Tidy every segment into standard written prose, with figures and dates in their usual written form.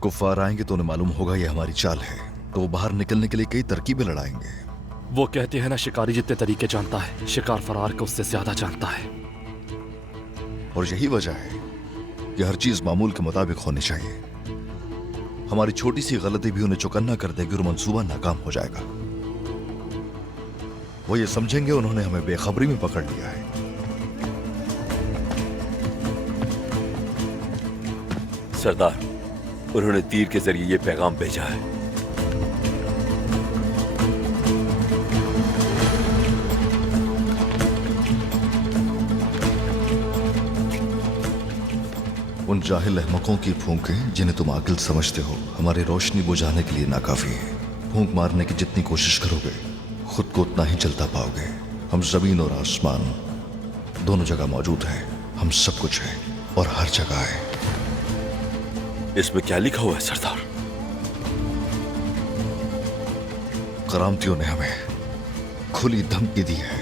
कुफ्फार आएंगे तो उन्हें मालूम होगा ये हमारी चाल है, तो वो बाहर निकलने के लिए कई तरकीबें लड़ाएंगे। वो कहते हैं ना, शिकारी जितने तरीके जानता है, शिकार फरार को उससे ज्यादा जानता है। और यही वजह है कि हर चीज मामूल के मुताबिक होनी चाहिए। हमारी छोटी सी गलती भी उन्हें चौकन्ना कर देगी और मंसूबा नाकाम हो जाएगा। वो ये समझेंगे उन्होंने हमें बेखबरी में पकड़ लिया है। सरदार, उन्होंने तीर के जरिए ये पैगाम भेजा है। उन जाहिल अहमकों की फूंकें जिन्हें तुम आकिल समझते हो हमारी रोशनी बुझाने के लिए नाकाफी है। फूंक मारने की जितनी कोशिश करोगे खुद को उतना ही जलता पाओगे। हम जमीन और आसमान दोनों जगह मौजूद हैं। हम सब कुछ है और हर जगह है। इसमें क्या लिखा हुआ है सरदार? करामतियों ने हमें खुली धमकी दी है।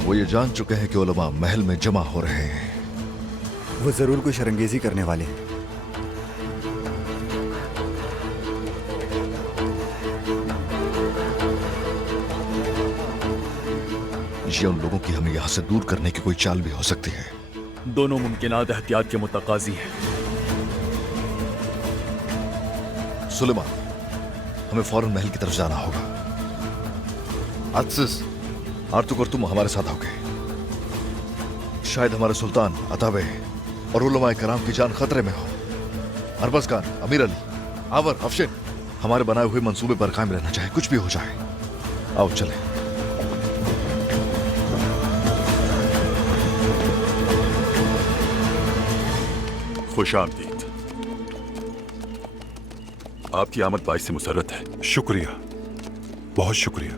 वो ये जान चुके हैं कि उलमा महल में जमा हो रहे हैं। वो जरूर कोई शरंगेजी करने वाले हैं। ये उन लोगों की हमें यहां से दूर करने की कोई चाल भी हो सकती है। दोनों मुमकिनात एहतियात के मुतकाजी हैं। सुलेमान, हमें फौरन महल की तरफ जाना होगा। अत्सिस, आर्तुक और तुम हमारे साथ आओगे। शायद हमारे सुल्तान, अताबे और उलमाए कराम की जान खतरे में हो। अरबज खान, अमीर अली, आवर, अफशिन हमारे बनाए हुए मंसूबे पर कायम रहना चाहे, कुछ भी हो जाए। आओ चले। खुश आमदीद। आपकी आमद बाइस से मुसर्रत है। शुक्रिया, बहुत शुक्रिया।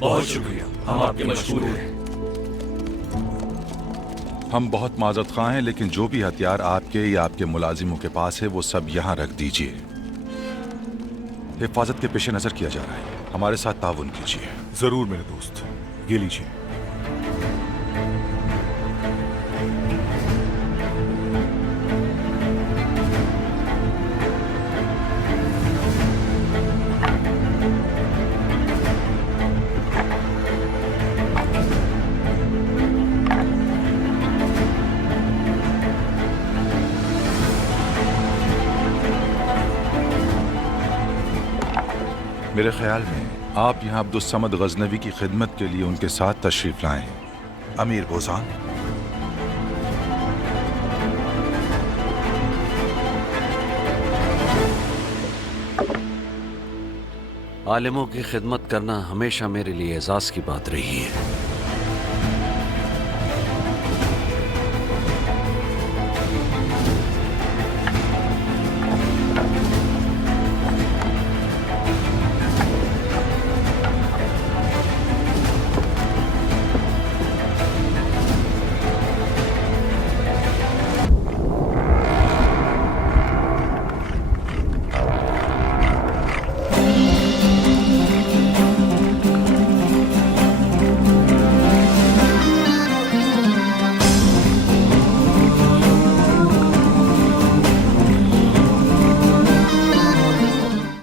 बहुत शुक्रिया, हम आपके मशहूर हैं। हम बहुत माजरत खां हैं, लेकिन जो भी हथियार आपके या आपके मुलाजिमों के पास है वो सब यहाँ रख दीजिए। हिफाजत के पेश नजर किया जा रहा है। हमारे साथ ताउन कीजिए। जरूर मेरे दोस्त, ये लीजिए। मेरे ख्याल में आप यहाँ अब्दुस्समद गजनवी की खिदमत के लिए उनके साथ तशरीफ लाएं। अमीर बोजान, आलिमों की खिदमत करना हमेशा मेरे लिए एजाज की बात रही है।